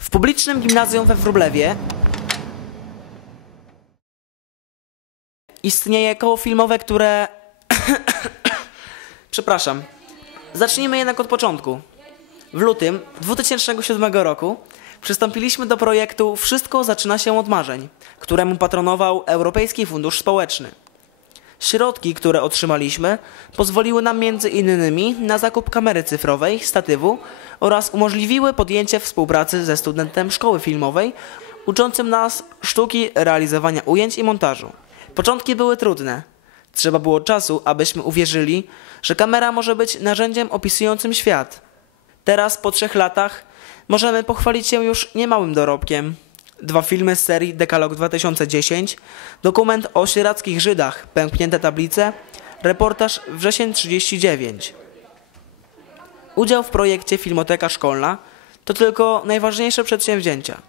W publicznym gimnazjum we Wróblewie istnieje koło filmowe, które... Przepraszam. Zacznijmy jednak od początku. W lutym 2007 roku przystąpiliśmy do projektu Wszystko zaczyna się od marzeń, któremu patronował Europejski Fundusz Społeczny. Środki, które otrzymaliśmy, pozwoliły nam między innymi na zakup kamery cyfrowej, statywu oraz umożliwiły podjęcie współpracy ze studentem szkoły filmowej uczącym nas sztuki realizowania ujęć i montażu. Początki były trudne. Trzeba było czasu, abyśmy uwierzyli, że kamera może być narzędziem opisującym świat. Teraz, po trzech latach, możemy pochwalić się już niemałym dorobkiem. Dwa filmy z serii Dekalog 2010, dokument o sirackich Żydach, pęknięte tablice, reportaż Wrzesień 39. Udział w projekcie Filmoteka Szkolna to tylko najważniejsze przedsięwzięcia.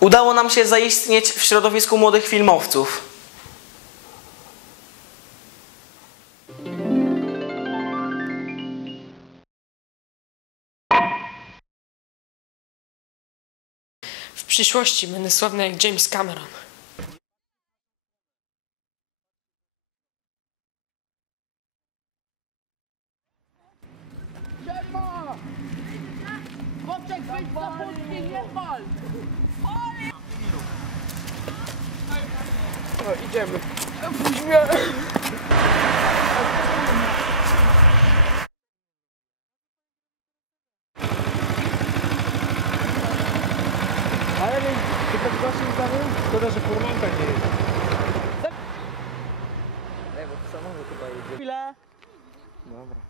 Udało nam się zaistnieć w środowisku młodych filmowców. W przyszłości będę sławny jak James Cameron. No, idziemy mnie. Ale nie, tylko waszym zdaniem szkoda, że furmanka nie jest. Chwilę. Dobra.